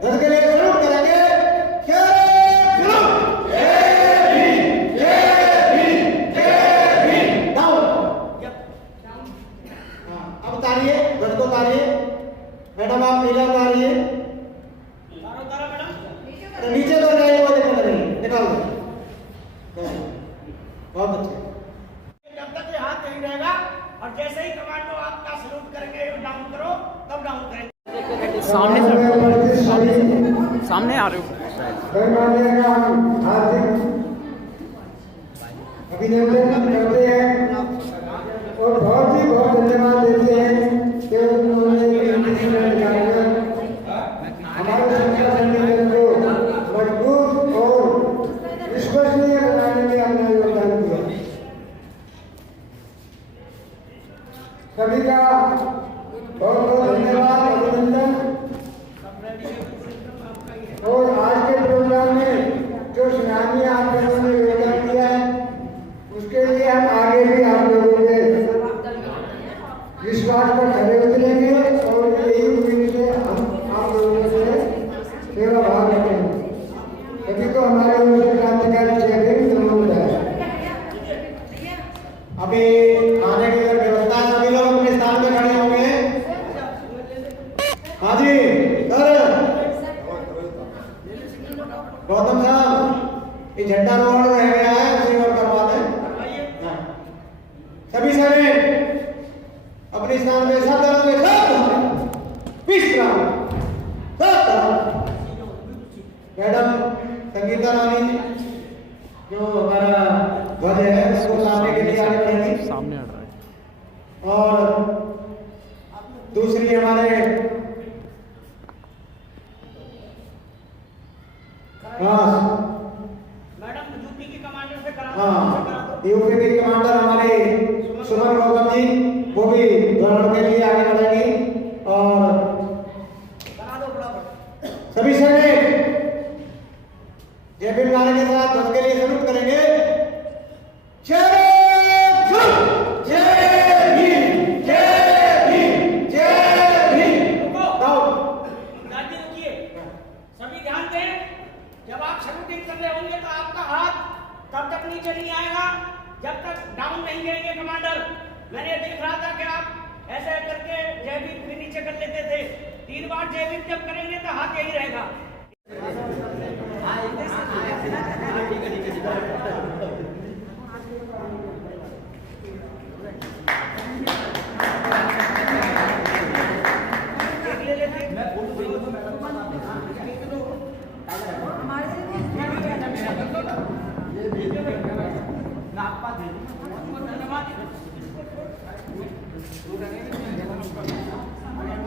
ध्वज के लिए सैल्यूट करेंगे। अब उतारिए ध्वज को, उतारिए मैडम, आप नीला उतारिए। नीचे तो जाइए, कोई दिक्कत नहीं, निकाल दो। बहुत अच्छे। जब तक ये हाथ नहीं रहेगा और जैसे ही कमांडो आपका सैल्यूट करेंगे डाउन करो, तब डाउन करेंगे। सामने सामने आ रहे हो अभिनंदन करते हैं और बहुत ही बहुत धन्यवाद देते हैं कि उन्होंने हमारे संस्था संगठन को मजबूत और विश्वसनीय बनाने में अपना योगदान दिया। सभी का बहुत बहुत धन्यवाद, अभिनंदन। और आज के प्रोग्राम में जो सराहनीय आप लोगों ने योगदान दिया है, उसके लिए हम आगे भी आप लोगों के विश्वास पर खड़े उतरेंगे और यही उम्मीद से हम आप लोगों से सेवा भाव रखेंगे। सभी को हमारे ओर से क्रांतिकारी जय भीम, नमो बुद्धाय। अभी आने की अगर व्यवस्था है, सभी लोग अपने स्थान पे खड़े होंगे। हाँ जी सर, गौतम साहब, ये झंडा रोड रह गया है, उसे और करवा दें। सभी सैनिक अपने स्थान पे सब तरह में विश्राम। मैडम संगीता रानी जो हमारा ध्वज है उसको लाने के लिए आगे बढ़ेंगी, सामने आ रहा है। और दूसरी हमारे मैडम यूपी के कमांडर से करा दो। यूपी के कमांडर हमारे सुमन गौतम जी, वो भी दौड़ के लिए आगे बढ़ेंगे। और करा दो बराबर। सभी सैनिक जय भीम नारे के साथ ध्वज के लिए सैल्यूट करेंगे। जय भीम, जय भीम, जय भीम, जय भीम। रुकिए, सभी ध्यान दें। जब आप सैल्यूटिंग कर रहे होंगे तो आपका हाथ तब तक नीचे नहीं आएगा जब तक डाउन नहीं करेंगे कमांडर। मैंने देख रहा था कि आप ऐसे करके जय भीम भी नीचे कर लेते थे। 3 बार जय भीम जब करेंगे तो हाथ यही रहेगा।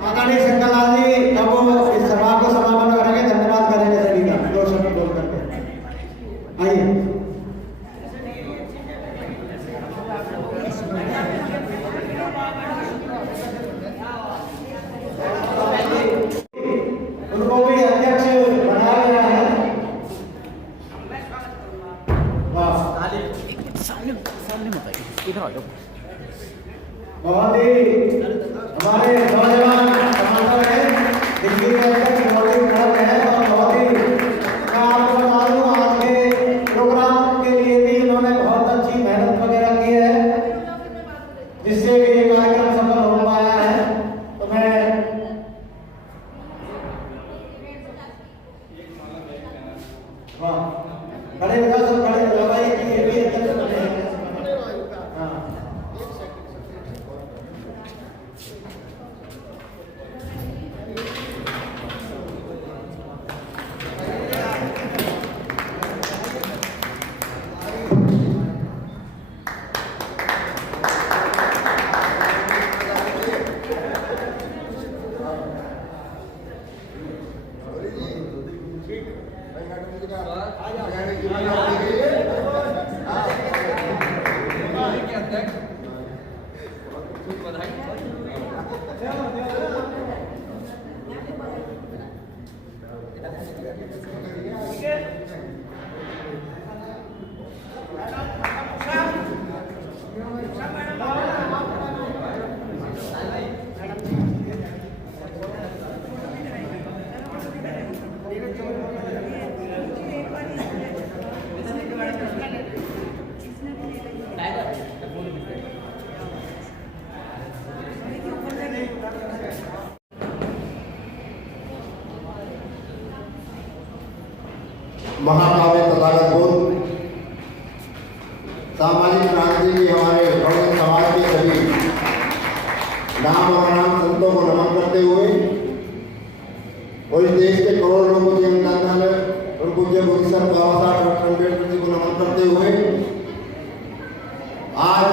आदरणीय शंकरलाल जी अब इस सभा को समापन करेंगे, धन्यवाद करेंगे सभी का, 2 शब्द बोल करके। आइए उनको भी अध्यक्ष बनाया गया है। सामने मत आइए, इधर आ जाओ। बहुत ही हमारे नौजवान कमांडर हैं, दिल्ली के अध्यक्ष बहुत ही प्रमुख है और बहुत ही मैं आपको बता दूं आज के प्रोग्राम के लिए भी इन्होंने बहुत अच्छी मेहनत वगैरह की है, जिससे ये कार्यक्रम सफल हो पाया है। तो मैं खड़े हो जाओ, सब खड़े हो जाओ भाई, ये भी अध्यक्ष बने हैं। महाकाव्य तथागत बोध सामाजिक क्रांति के हमारे बहुजन समाज के सभी नाम और नाम संतों को नमन करते हुए और इस देश के करोड़ों लोगों के अंदर और पूज्य बुद्ध साहब बाबा साहब डॉक्टर अम्बेडकर जी को नमन करते हुए आज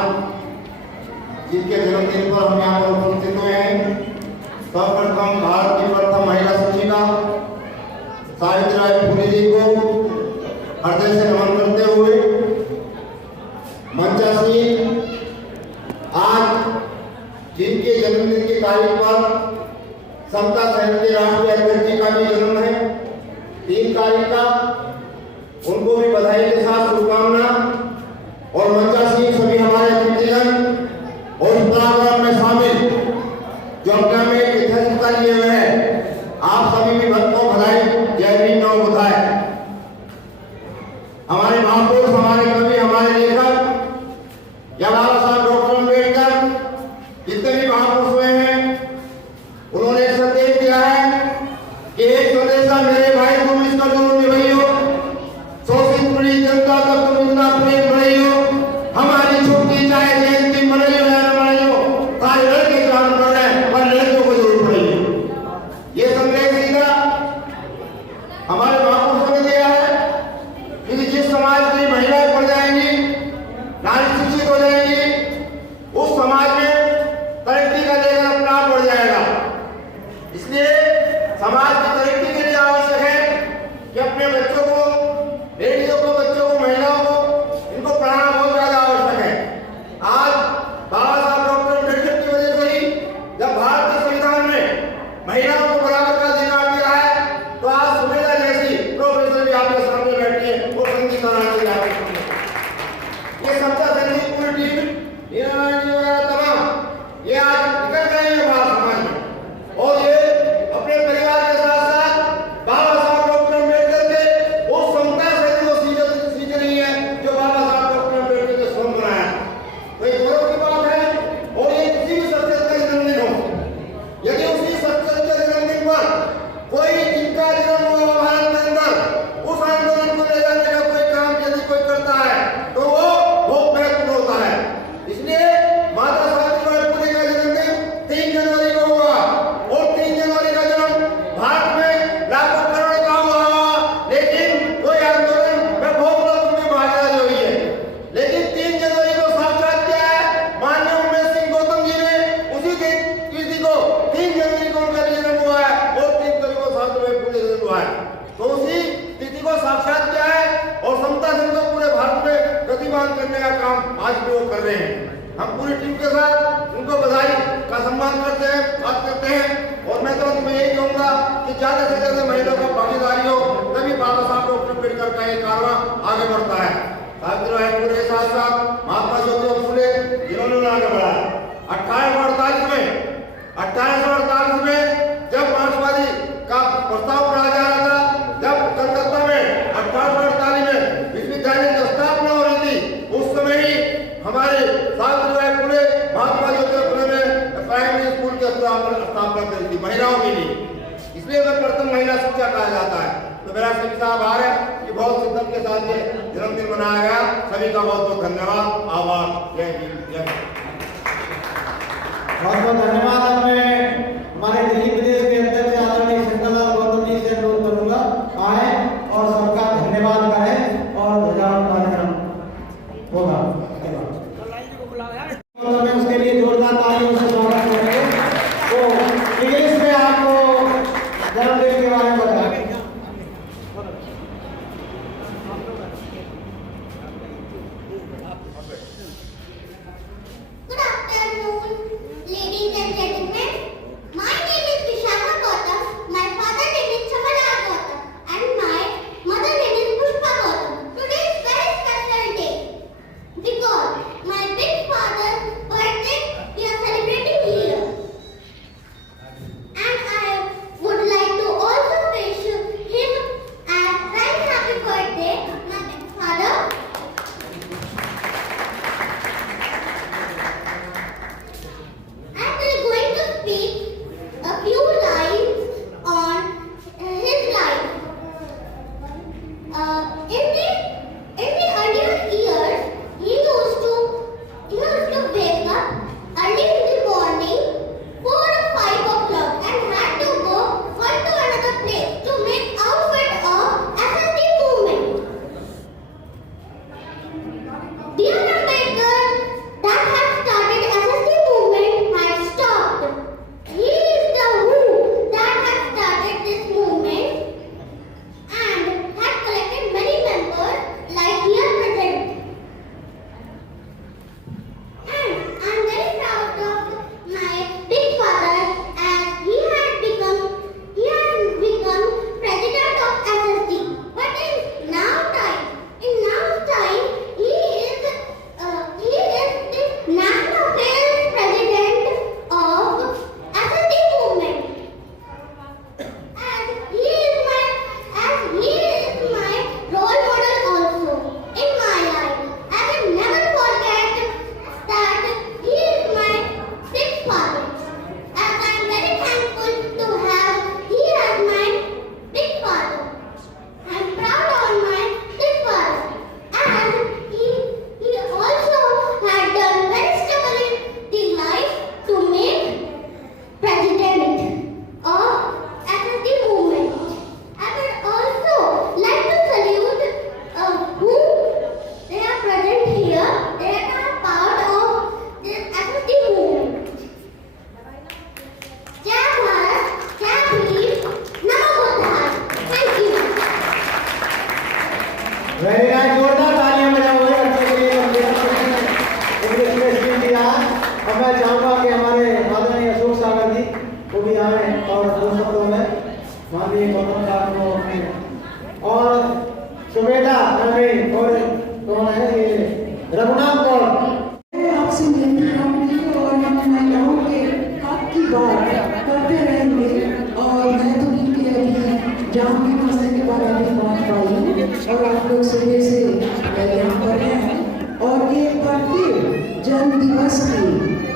जिनके जन्मदिन पर हम यहाँ पर उपस्थित हुए हैं, सर्वप्रथम भारत की प्रथम महिला शिक्षिका सावित्रीबाई फुले जी को हृदय से नमन करते हुए मंचासी आज जिनके जन्मदिन की तारीख पर समता संघ के राष्ट्रीय अध्यक्ष जी का भी जन्म है 3 तारीख का, उनको भी बधाई के साथ शुभकामना। और मंचासी सभी हमारे अतिथिगण और इस प्रोग्राम में शामिल जो अपना में हिस्सा लिए हुए हैं, आप सभी भी को बधाई, जय भीम नमो बुद्धाय। हमारे महापुरुष, हमारे कवि, हमारे लेखक या बाबा साहब डॉक्टर अम्बेडकर जितने भी महापुरुष हुए हैं, उन्होंने एक संदेश दिया है कि एक संदेशा मेरे भाई तुम इसका जरूर निभाइयो, शोषित पीड़ित जनता तक तुम इतना प्रेम बढ़ाइयो, हमारी छुट्टी चाहे जयंती मनाइयो या न मनाइयो, सारे लड़के काम कर रहे हैं पर लड़कियों को जरूर पढ़ाइयो। ये संदेश सीधा हमारे महापुरुषों ने दिया है कि जिस समाज की महिलाएं पढ़ जाएंगी, नारी शिक्षित हो जाएंगी, उस समाज में तरक्की का लेवल अपना आप बढ़ जाएगा। इसलिए समाज की तरक्की के लिए आवश्यक है कि अपने बच्चों को, बेटियों को, बच्चों को, महिलाओं को, इनको पढ़ाना बहुत ज्यादा आवश्यक है। आज बाबा साहब डॉक्टर अम्बेडकर की वजह से ही जब भारत के संविधान में महिलाओं को बराबर का अधिकार दिया है, तो आज सुमेधा जैसी प्रोफेसर भी आपके सामने बैठी है और संगीत ये समता संगीत पूरी टीम तमाम ये आज निकल रहे हैं भारत समाज में, और ये अपने परिवार के साथ साथ बाबा साहब डॉक्टर अम्बेडकर के उस समता संगीत को सीख रही है जो बाबा साहब डॉक्टर अम्बेडकर ने स्वयं बनाया। तो ये गौरव की बात है। और ये किसी भी शख्सियत का जन्मदिन हो, यदि उसी शख्सियत के जन्मदिन पर कोई जिनका जन्म हुआ भारत के अंदर उस आंदोलन को ले जाने का कोई काम यदि कोई करता है तो वो बहुत महत्वपूर्ण होता है। इसलिए माता सावित्रीबाई फुले का जन्मदिन 3 जनवरी को हुआ और 3 जनवरी का जन्म भारत में लाखों करोड़ों का हुआ, लेकिन कोई आंदोलन में बहुत लोगों की भागीदारी हुई है। लेकिन 3 जनवरी को साक्षात किया है माननीय उमेश सिंह गौतम जी ने, उसी तिथि को 3 जनवरी को उनका जन्म हुआ है और 3 जनवरी को सावित्रीबाई फुले जन्म हुआ है। तो उसी तिथि को साक्षात किया है और समता संघ को पूरे भारत में गतिमान करने का काम आज भी वो कर रहे हैं। हम पूरी टीम के साथ उनको बधाई का सम्मान करते हैं, बात करते हैं। और मैं तो अंत में यही कहूंगा कि ज्यादा से ज्यादा महिलाओं का भागीदारी हो, तभी बाबा साहब डॉक्टर अम्बेडकर का ये कारवां आगे बढ़ता है। सावित्रीबाई फुले के साथ साथ महात्मा ज्योतिबा फुले जिन्होंने आगे बढ़ा 1848 में जब मार्क्सवादी का प्रस्ताव पढ़ा जा रहा था, जब कलकत्ता में 1848 में विश्वविद्यालय की स्थापना हो रही थी, उस समय ही हमारे सावित्रीबाई फुले, महात्मा ज्योतिबा फुले ने प्राइमरी स्कूल की स्थापना करी थी महिलाओं के लिए। इसलिए वह प्रथम महिला शिक्षा कहा जाता है। तो मेरा सभी का आभार है कि बहुत शिद्दत के साथ ये जन्मदिन मनाया गया। सभी का बहुत बहुत धन्यवाद, आभार। जय भीम, जय बहुत बहुत धन्यवाद। मैं हमारे दिल्ली प्रदेश के अध्यक्ष आदरणीय शंकरलाल गौतम जी से अनुरोध करूंगा आए और सबका धन्यवाद करें और ध्वजारोहण कार्यक्रम होगा। तो उसके लिए जोरदार तालियों से स्वागत करेंगे। तो इंग्लिश में आपको जन्मदिन के बारे में बताएं। Good afternoon, ladies and gentlemen. My name is Vishaka Gautam. My father name is Chamadar Gautam, and my mother name is Pushpa Gautam. Today is very special day because my big father's birthday we are celebrating here, and I would like to also very nice, जोरदार तालियां बजाओ बच्चे के लिए। English में speech दिया। अब मैं चाहूंगा कि हमारे आदरणीय अशोक सागर जी वो भी आए और दो शब्दों में माननीय गौतम साहब को अपने और सुबेदा नवीन और कौन है ये रघुनाथ कौर। आपसे मिलने और हम महिलाओं के हक की बात करते रहेंगे और मैं तो उनकी अभी जान की मसले के बारे में पहुँच पाई और आप लोग सुबह से यहाँ पर हैं और ये बढ़ते जन्म दिवस की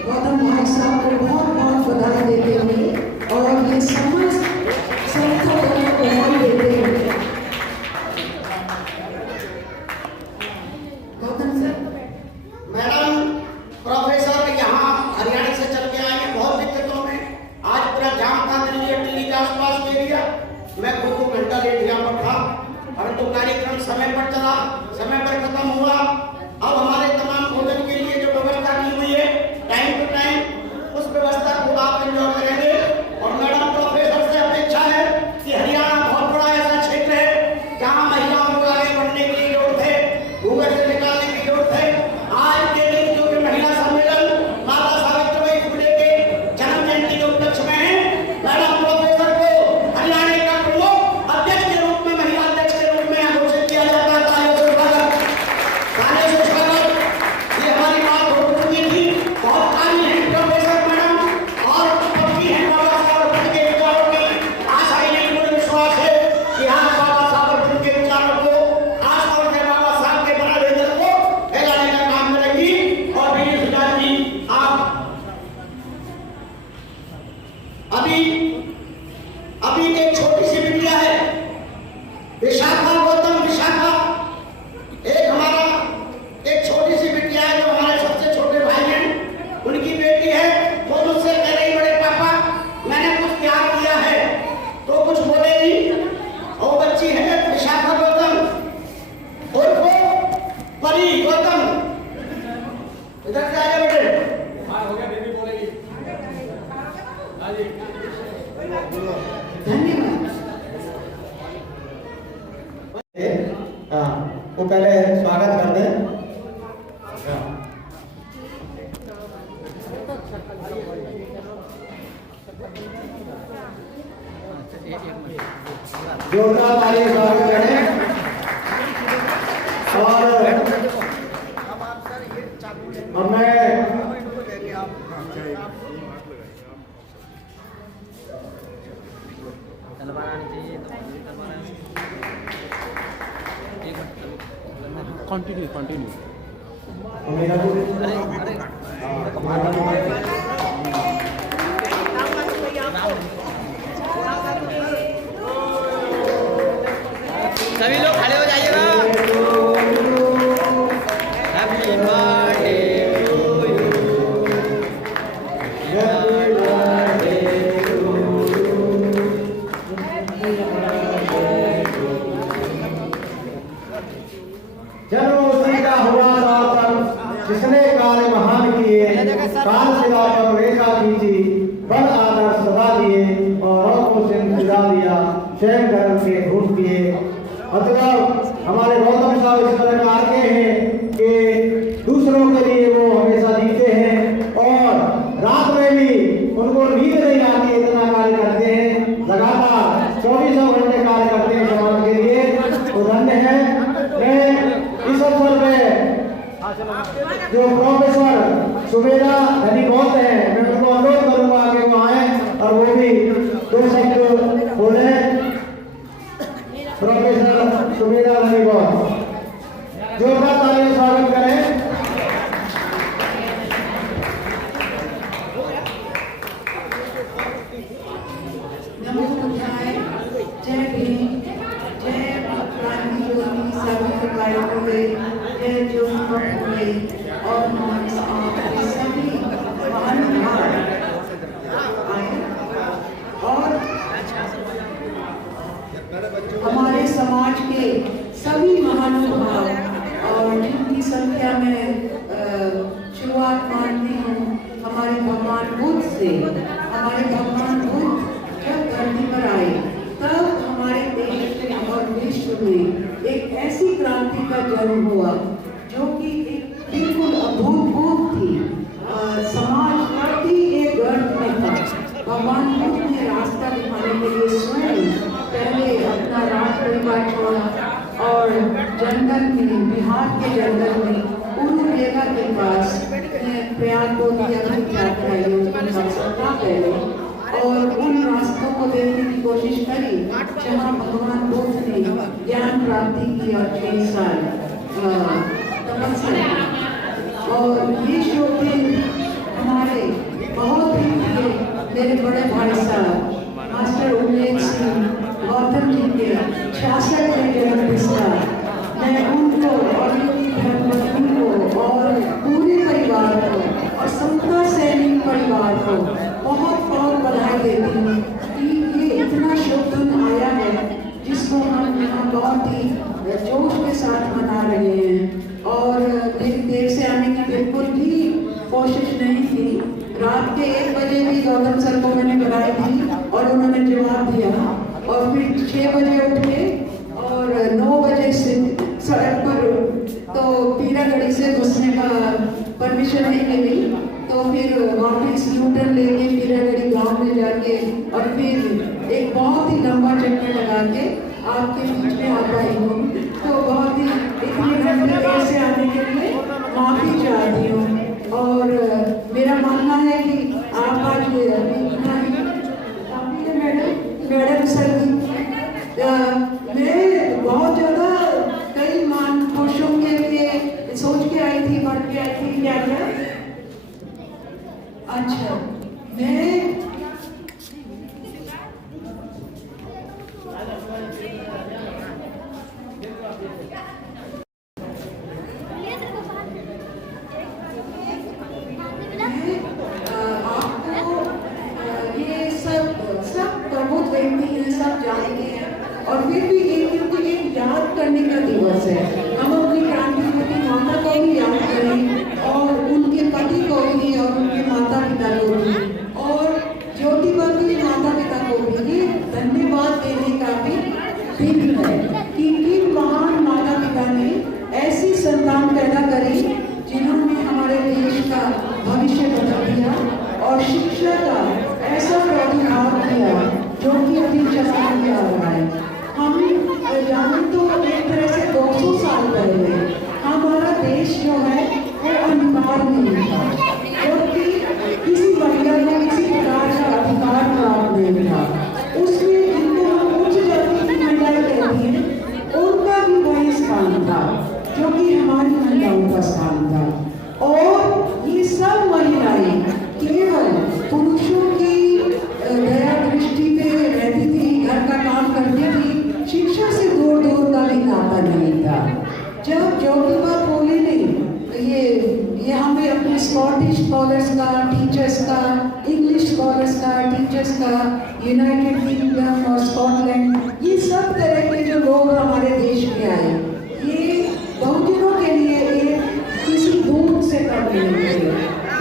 गौतम भाई साहब को बहुत बहुत बधाई देते हुए और ये समस्त संस्था को बधाई देते हुए गौतम सर। मैडम प्रोफेसर यहाँ हरियाणा से चल के आए हैं बहुत दिक्कतों में। आज पूरा जाम था दिल्ली के आसपास के एरिया। मैं खुद 2 घंटा लेट यहाँ पर था, परंतु कार्यक्रम समय पर चला, समय पर खत्म हुआ। अब हमारे तमाम भोजन के लिए जो व्यवस्था की हुई है टाइम टू टाइम, उस व्यवस्था को आप एंजॉय करेंगे। और मैडम प्रोफेसर से अपेक्षा है कि हरियाणा बहुत बड़ा ऐसा क्षेत्र है जहाँ महिलाओं को आगे बढ़ने की जरूरत है, घूंघट से निकालने की जरूरत है। आज के दिन जो कि महिला सम्मेलन माता सावित्रीबाई फुले के जन्म जयंती के उपलक्ष्य में है, मैडम प्रोफेसर को हरियाणा का प्रमुख अध्यक्ष के रूप में, महिला अध्यक्ष के रूप में घोषित किया जाता है। तालियों से स्वागत। ये हमारी बात हो चुकी थी, बहुत कार्य है प्रोफेसर मैडम और पक्की है बाबा साहब के विचारों की। आशा ही नहीं, मुझे विश्वास है कि आज बाबा साहब के विचारों को आज और बाबा साहब के बना लेकर को फैलाने का काम करेंगी। और मेरी सुजान जी, आप अभी एक छोटी सी बिटिया है विशाखा, गौतम विशाखा, एक हमारा एक छोटी सी बिटिया है जो हमारे सबसे छोटे भाई हैं, उनकी बेटी है। वो मुझसे कह रही बड़े पापा मैंने कुछ प्यार किया है, तो कुछ बोलेगी। और बच्ची है विशाखा गौतम और वो परी गौतम। इधर से आइए बेटे। धन्यवाद। हाँ, वो पहले स्वागत कर दें। जोरदार ताली स्वागत करें। और अब मैं कंटिन्यू मेरा सभी लोग खड़े हो जाइएगा। हैप्पी बर्थडे टू यू, जन्मोत्सव का हुआ सार्थक, जिसने कार्य महान किए, काल सिरा पर रेखा खींची, बल आदर सदा दिए और औरों से फिरा दिया, स्वयं धर्म के घूट दिए। मतलब हमारे गौतम साहब इस प्रकार के हैं कि दूसरों के लिए वो हमेशा जीते हैं और रात में भी उनको नींद नहीं आती, इतना कार्य करते हैं। लगातार 24 घंटे कार्य करते हैं समाज के लिए। तो धन्य है। मैं इस अवसर पे जो प्रोफेसर सुबेदा धनी बहुत है, मैं उनको अनुरोध करूंगा कि वो आए और वो भी 2 शब्द बोले। प्रोफेसर सुबेदा धनी बहुत, जोरदार तालियों से स्वागत करें। नमो बुद्धाय, जय भीम, जय क्रांति ज्योति सावित्रीबाई फुले, जय ज्योतिबा फुले और हमारे आपके सभी महानुभाव आए और हमारे समाज के सभी महानुभाव और जिनकी संख्या में शुरुआत मानती हूँ हमारे भगवान बुद्ध से। हमारे भगवान बुद्ध जब धरती पर आए तब हमारे देश में और विश्व में एक ऐसी क्रांति का जन्म हुआ, जो कि एक बिल्कुल अभूतपूर्व थी। समाज ही एक गर्त में था। भगवान बुद्ध ने रास्ता दिखाने के लिए स्वयं पहले अपना राज परिवार छोड़ा और जंगल में, बिहार के जंगल में उरुवेगा के पास प्रयाग को यात्रा योजना सप्ताह पहले, और उन रास्तों को देखने की कोशिश करी जहाँ भगवान बुद्ध ने ज्ञान प्राप्ति की और 6 साल तपस्या की। और ये शो दिन हमारे बहुत ही मेरे बड़े भाई साहब मास्टर उल्लेख सिंह गौतम जी के 66वें जन्मदिन का मैं उनको और उनकी धर्मपत्नी को और पूरे परिवार को और समता सैनिक परिवार को बहुत बहुत बधाई देती हूँ कि ये इतना शुभ दिन आया है जिसको हम यहाँ बहुत ही जोश के साथ मना रहे हैं। और मेरी देर से आने की बिल्कुल भी कोशिश नहीं थी। रात के 1 बजे भी गौतम सर को मैंने बधाई दी और उन्होंने जवाब दिया, और फिर 6 बजे उठे और 9 बजे से सड़क पर तो पीरागढ़ी से घुसने का परमिशन नहीं मिली, तो फिर वापस यूटर्न लेके पीरागढ़ी गांव में जाके और फिर एक बहुत ही लंबा चक्कर लगा के आपके बीच में आ पाई हूँ। तो बहुत ही इतनी लंबी देर से आने के लिए माफी चाहती हूँ। और मेरा मानना है कि आप आज मैडम सर मैं बहुत ज़्यादा कई मान खुशों के लिए सोच के आई थी, पढ़ के आई थी क्या क्या। अच्छा, मैं और फिर भी एक याद करने का दिवस है। हम अपनी क्रांतिवती माता को भी याद करें और उनके पति को भी और उनके माता पिता को भी और ज्योतिबा की माता पिता को भी ये धन्यवाद देने का भी दिन है कि किन महान माता पिता ने ऐसी संतान पैदा करी जिन्होंने हमारे देश का भविष्य बदल दिया और शिक्षा का ऐसा प्राधिकार किया जो कि अभी चला आ रहा है। हम जाने तो एक तरह से 200 साल पहले हमारा देश जो है वो अंधकार में था, क्योंकि किसी महिला को किसी प्रकार का अधिकार प्राप्त नहीं था। उसमें जिनको हम उच्च जाति की महिलाएं कहती हैं उनका भी वही स्थान था जो कि हमारी महिलाओं का स्थान था। और ये सब महिलाएं केवल पुरुषों की दया दृष्टि पे रहती थी, घर का काम करती थी, शिक्षा से दूर दूर का भी नाता नहीं था। जब ज्योतिबा फूले ने ये हमें अपने स्कॉटिश स्कॉलर्स का, टीचर्स का, इंग्लिश स्कॉलर्स का, टीचर्स का, यूनाइटेड किंगडम और स्कॉटलैंड, ये सब तरह के जो लोग हमारे देश में आए, ये बहुजनों के लिए एक किसी दूत से कम नहीं थे।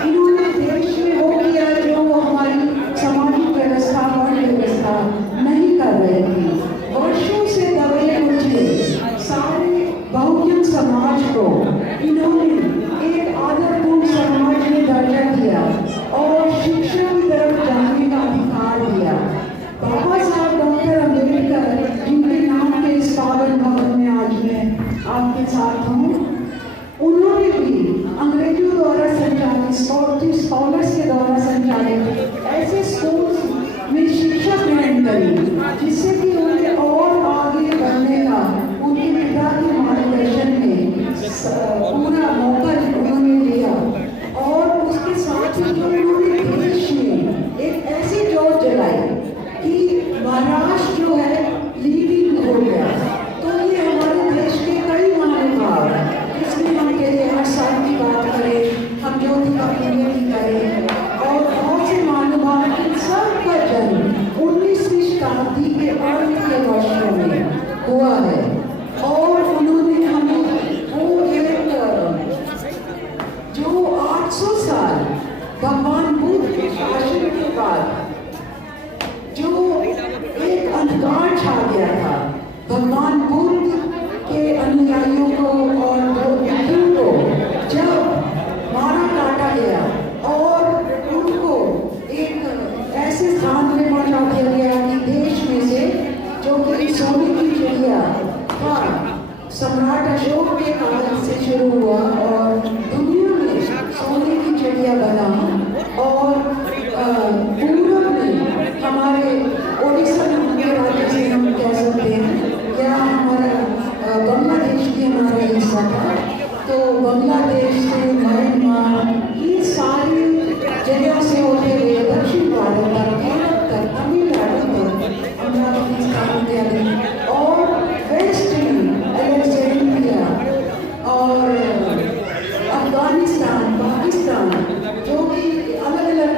इन्होंने देश में वो किया जो हमारी सामाजिक व्यवस्था और व्यवस्था नहीं कर रहे थे। वर्षों से दबे मुझे सारे बहुजन समाज को इन्होंने एक आदरपूर्ण समाज में दर्जा दिया और शिक्षा की तरफ जाने का अधिकार दिया। बाबा साहब डॉक्टर अम्बेडकर, जिनके नाम के इस पावन भवन में आज मैं आपके साथ हूँ, उन्होंने भी अंग्रेजों द्वारा संचालित स्कॉलर्स के द्वारा संचालित ऐसे स्कूल में शिक्षा ग्रहण करी जिससे कि उन्हें और आगे बढ़ने का उनके पिता के मार्गदर्शन में पूरा मौका उन्होंने लिया। और उसके साथ ही उन्होंने देश में एक ऐसी जोत जलाई कि महाराष्ट्र जो है लीडिंग हो गया। तो ये हमारे देश के कई महानुभाव इसमें हम कहते हर साल की बात करें, हम ज्योतिबा फूले की करें और बहुत से महानुभाव इन सब का जन्म 19वीं शताब्दी के अंत के वर्षों में हुआ है। और उन्होंने हमें वो एक जो 800 साल भगवान बुद्ध के शासन के बाद जो एक अंधकार छा गया था, भगवान बुद्ध के अनुयायियों को सम्राट अशोक के काल से शुरू हुआ और दुनिया में सोने की चिड़िया बना और पूर्व में हमारे ओडिशा के राज्य से हम कह सकते हैं क्या हमारा बांग्लादेश भी हमारा हिस्सा था। तो बांग्लादेश से म्यांमार ये सारी जगह से होते हुए दक्षिण भारत तक केरल तक तमिलनाडु तक अफगानिस्तान इत्यादि और वेस्ट में अलेक्जेंड्रिया और अफगानिस्तान पाकिस्तान जो कि अलग अलग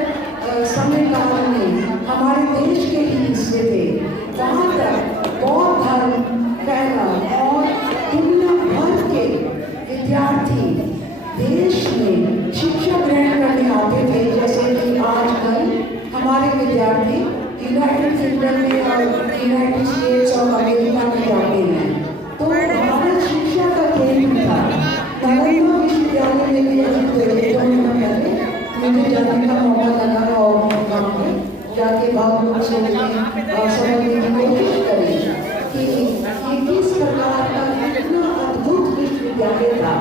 समय काल में हमारे देश के ही हिस्से थे वहाँ तक बौद्ध धर्म फैला और दुनिया भर के विद्यार्थी देश में शिक्षा ग्रहण करने आते थे। जैसे कि आजकल हमारे विद्यार्थी यूनाइटेड किंगडम में और यूनाइटेड स्टेट्स ऑफ अमेरिका में जाते हैं। तो भारत शिक्षा का केंद्र था। नालंदा विश्वविद्यालय में भी मुझे जाने का मौका लगा और वहाँ पे जाके बहुत लोग समझने की कोशिश करी कि ये किस प्रकार का इतना अद्भुत विश्वविद्यालय था।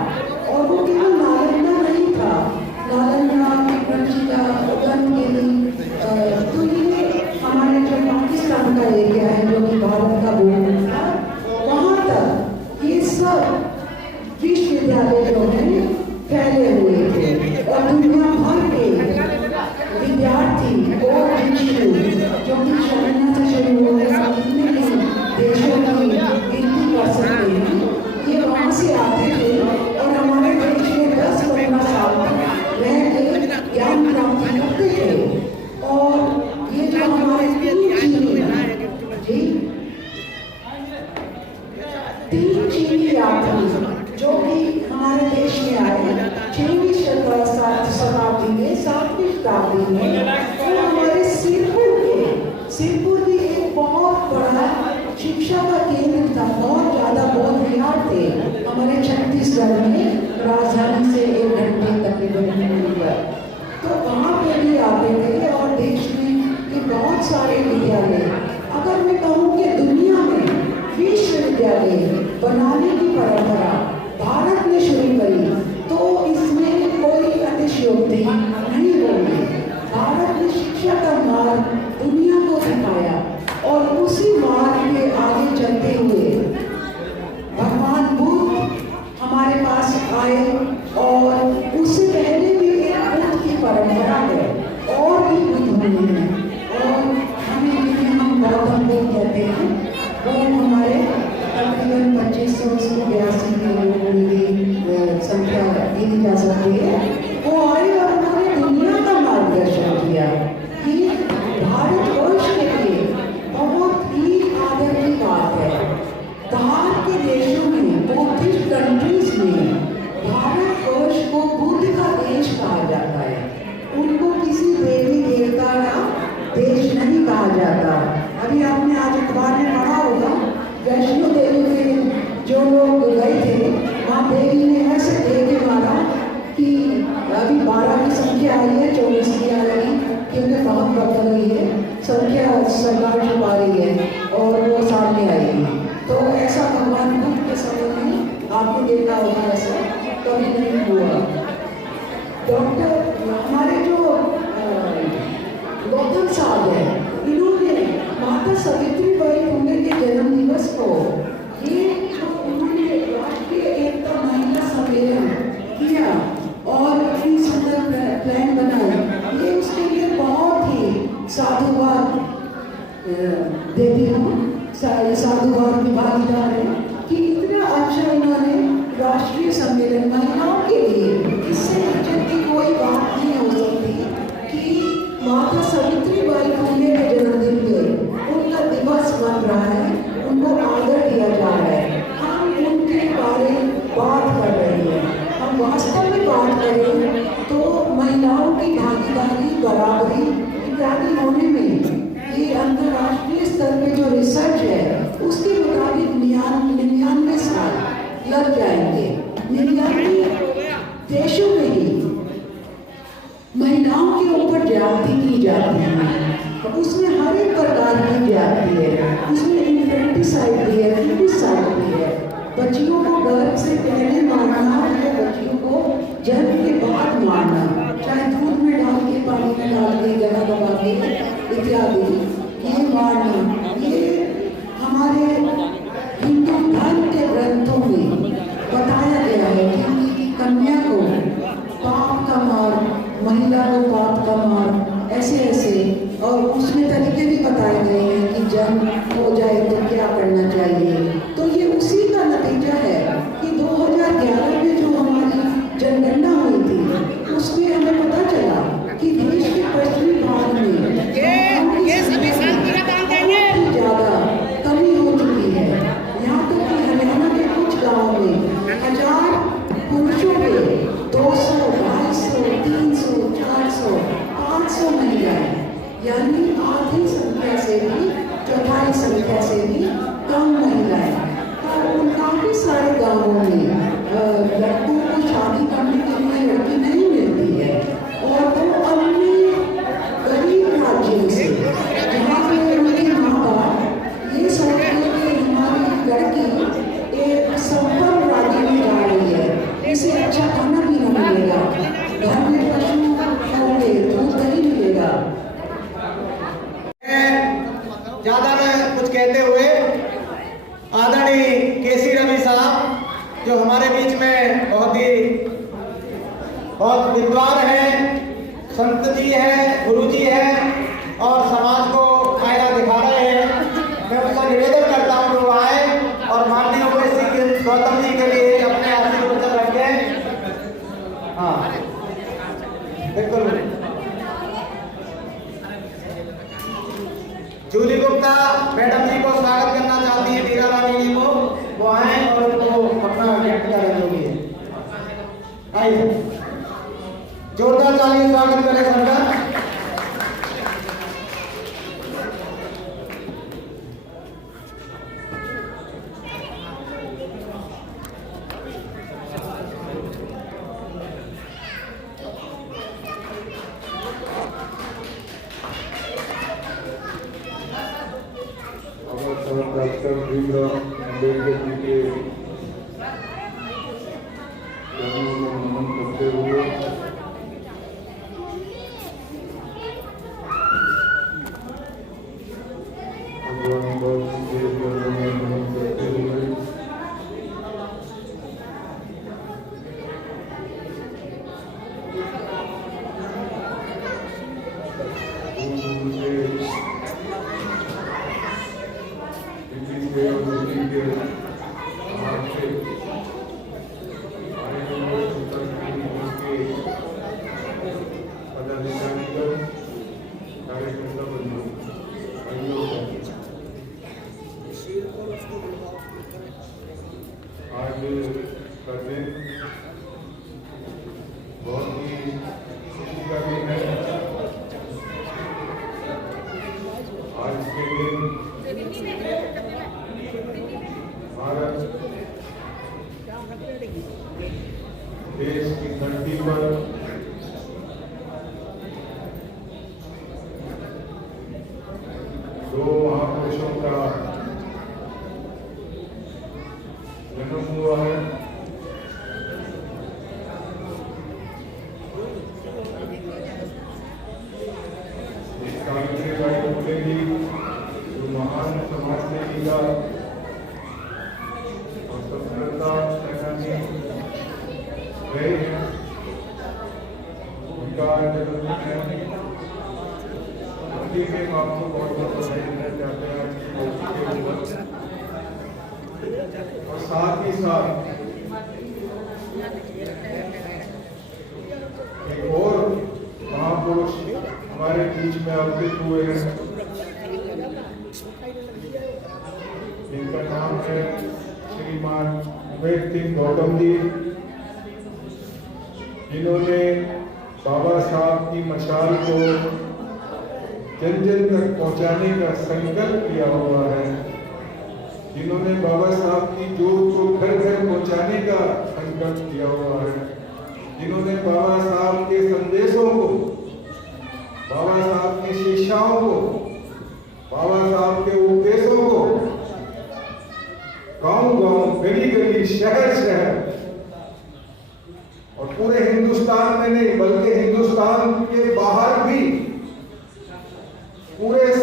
और वो केवल नालंदा नहीं था, नालंदा कृषिका उदयगिरी तो ये हमारे जो पाकिस्तान का एरिया है जो कि भारत का भूमि था वहाँ तक ये सब विश्वविद्यालय जो है फैले हुए थे और दुनिया भर के विद्यार्थी और जो कि चाइना से शुरू हुए कितने भी देशों की गिनती कर सकते हैं ये वहाँ से आते थे और हमारे देश में 10-15 साल रह के ज्ञान प्राप्ति करते थे। और ये जो हमारे तीन चीनी यात्री जो कि हमारे देश में आए 6वीं शताब्दी में 7वीं शताब्दी में वो हमारे सिरपुर भी एक बहुत बड़ा शिक्षा का केंद्र था। बहुत ज़्यादा बौद्ध विहार थे हमारे छत्तीसगढ़ में राजधानी से 1 घंटे तकरीबन दूरी पर। तो वहाँ पे भी आते थे और देश में ये बहुत सारे विद्यालय अगर मैं कहूँ कि दुनिया में विश्वविद्यालय बनाने की परंपरा भारत ने शुरू करी तो इसमें कोई अतिशयोक्ति नहीं होगी। भारत ने शिक्षा का मार्ग दुनिया को दिखाया और उसी मार्ग के आगे चलते हुए भगवान बुद्ध हमारे पास आए और उससे पहले भी एक बुद्ध की परंपरा है और भी बुद्ध हुए हैं और हम गौतम बुद्ध कहते हैं। वो हमारे तकरीबन 2582 की संख्या दी जा सकती है। वो आए और उन्होंने दुनिया का मार्गदर्शन किया कि भारतवर्ष के लिए बहुत ही आदर की बात है। बाहर के देशों में बुद्धिस्ट कंट्रीज में भारतवर्ष को बुद्ध का देश कहा जाता है। उनको किसी देवी देवता का देश नहीं कहा जाता। अभी आपने आज अखबार में पढ़ा होगा वैष्णो देवी में जो लोग गए थे वहाँ देवी ने ऐसे दे के मारा कि अभी 12 की संख्या आई है 24 की आ रही क्योंकि बहुत बढ़ गई है संख्या सरकार छुपा रही है और वो सामने आएगी। तो ऐसा भगवान बुद्ध के समय में आपने देखा होगा ऐसा कभी नहीं हुआ। डॉक्टर हमारे जो गौतम साहब है इन्होंने माता सावित्रीबाई फुले के जन्म दिवस को ये उन्होंने राष्ट्रीय एकता महिला सम्मेलन किया और इतनी सुंदर प्लान बनाया। ये उसके लिए बहुत ही साधुवाद देती हूँ, साधुवाद की भागीदार है कि इतना अच्छा इन्होंने राष्ट्रीय सम्मेलन महिलाओं के लिए इससे इज्जत की कोई बात नहीं हो सकती कि माता सावित्रीबाई फुले के जन्मदिन पे उनका दिवस बन रहा है, उनको आदर दिया जा रहा है। हम उनके बारे बात कर रहे हैं। हम वास्तव में बात करें तो महिलाओं की भागीदारी बराबरी इत्यादि होने में ये अंतर्राष्ट्रीय स्तर पे जो रिसर्च है उसके मुताबिक 99 साल लग जाएंगे। 99 देशों में ही महिलाओं के ऊपर ज्यादती की जाती है। उसमें हर एक प्रकार की जाती है, उसमें इन्फेंटिसाइड भी है, फिटिसाइड भी है, बच्चियों को इत्यादि ये वाणी ये हमारे हिंदू धर्म के ग्रंथों में बताया गया है कि कन्या को पाप का मार, महिला को पाप का मार, ऐसे ऐसे, और उसमें तरीके भी बताए गए हैं कि जन्म हो जाए तो क्या करना चाहिए। तो ये उसी का नतीजा है कि 2011 में जो हमारी जनगणना हुई थी उसमें हमें पता चला कि देश के पश्चिमी भाग में ये सभी शांति का दान देंगे। बहुत ही ज्यादा कमी हो चुकी है। यहाँ तक कि हरियाणा के कुछ गाँव में 1000 पुरुषों के 200, 250, 300, 400, 500 महिलाएं, यानी आधी संख्या से भी, चौथाई संख्या से भी कम महिलाएं। और उन काफी सारे गांवों में लड़कों को शादी करने के लिए लड़की नहीं मिलती है, और वो अन्य गरीब राज्यों से, जहाँ पे उनके माँ बाप ये सोचते हैं कि हमारी लड़की एक संपन्न राज्य में जा रही है, इसे अच्छा खाना पीना मिलेगा, घर में पशु होंगे, दूध दही मिलेगा। ज्यादा में कुछ कहते हुए आदरणीय केसी रवि साहब, जो हमारे बीच में बहुत विद्वान हैं, संत जी हैं, गुरु जी हैं और समाज को आईना दिखा रहे हैं, मैं उनका निवेदन करता हूँ कि वो आए और माननीय ओवैसी गौतम जी के लिए अपने आशीर्वचन रखें। हाँ बिल्कुल। जूली गुप्ता मैडम जी को स्वागत करना चाहती है, मीरा रानी जी को, वो आए और उनको अपना व्यक्त करें जो भी है। आइए जोरदार ताली स्वागत करें सरकार। डॉक्टर भीमराव अम्बेडकर जी के चरणों को नमन करते हुए भगवान गौतम जी के चरणों में नमन करते हुए आज का दिन बहुत ही खुशी का दिन है। आज के दिन भारत देश की धरती पर दो महापुरुषों का जन्म हुआ है। सावित्रीबाई फुले जी जो महान समाज सेविका और स्वतंत्रता सेनानी रहे हैं, उनका जन्मदिन है। उसी में आपको बहुत बहुत बधाई देना चाहते हैं आज की पोस्टी के ऊपर। और साथ ही साथ एक और महापुरुष हमारे बीच में अवतरित हुए हैं, जिनका नाम है श्रीमान ओवैसी गौतम जी, जिन्होंने बाबा साहब की मशाल को जन जन तक पहुंचाने का संकल्प किया हुआ है, जिन्होंने बाबा साहब की जोत को घर घर पहुंचाने का संकल्प किया हुआ है, जिन्होंने बाबा साहब के संदेशों को, बाबा साहब की शिक्षाओं को, बाबा साहब के उपदेशों को गांव गांव, गली गली, शहर शहर और पूरे हिंदुस्तान में नहीं बल्कि हिंदुस्तान के बाहर भी पूरे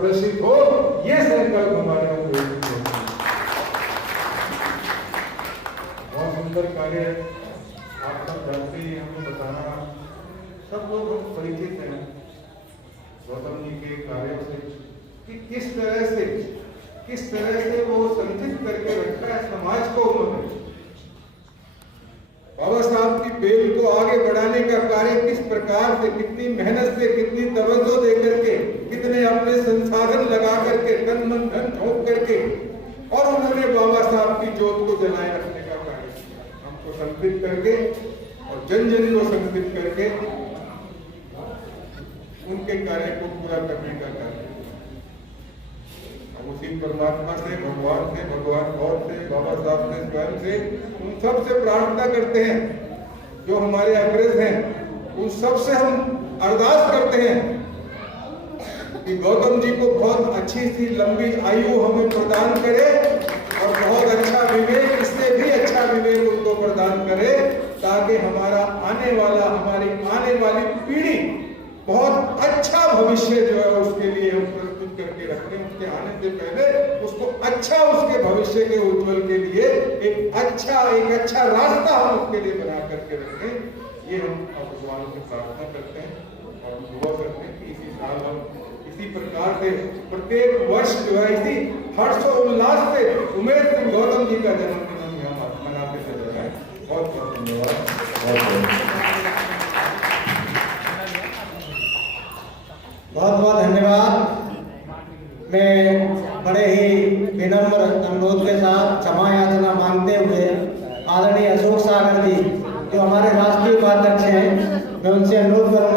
प्रदर्शित हो, ये संकल्प हमारे यहाँ प्रेरित हो। बहुत सुंदर कार्य आप सब जानते ही, हमें बताना सब लोग हम परिचित हैं गौतम जी के कार्यों से कि किस तरह से वो संचित करके रखा है समाज को। उन्होंने बाबा साहब की बेल को आगे बढ़ाने का कार्य किस प्रकार से, कितनी मेहनत से, कितनी तवज्जो दे करके, कितने अपने संसाधन लगा करके, तन मन धन झोंक करके, और उन्होंने बाबा साहब की ज्योत को जलाए रखने का कार्य किया। हमको संकलित करके और जन जन को संकलित करके उनके कार्य को पूरा करने का कार्य। उसी परमात्मा से, भगवान और से, बाबा साहब से, स्वयं से, उन सब से प्रार्थना करते हैं जो हमारे अग्रज हैं, उन सब से हम अरदास करते हैं कि गौतम जी को बहुत अच्छी सी लंबी आयु हमें प्रदान करे और बहुत अच्छा विवेक, इससे भी अच्छा विवेक उनको प्रदान करे, ताकि हमारी आने वाली पीढ़ी बहुत अच्छा भविष्य जो है उसके लिए हम प्रस्तुत करके रखें। उसके आने से पहले उसको अच्छा, उसके भविष्य के उज्जवल के लिए एक अच्छा रास्ता हम उसके लिए बना करके रखें। ये हम भगवान से प्रार्थना करते हैं और दुआ करते हैं कि इसी साल हम इसी प्रकार से प्रत्येक वर्ष जो है इसी हर्षोल्लास से उमेश सिंह गौतम जी का जन्मदिन हम यहाँ मनाते चले जाए। बहुत बहुत धन्यवाद। बहुत बहुत धन्यवाद। मैं बड़े ही विनम्र अनुरोध के साथ क्षमा याचना मांगते हुए आदरणीय अशोक सागर जी जो हमारे राष्ट्रीय उपाध्यक्ष हैं, मैं उनसे अनुरोध करूँगा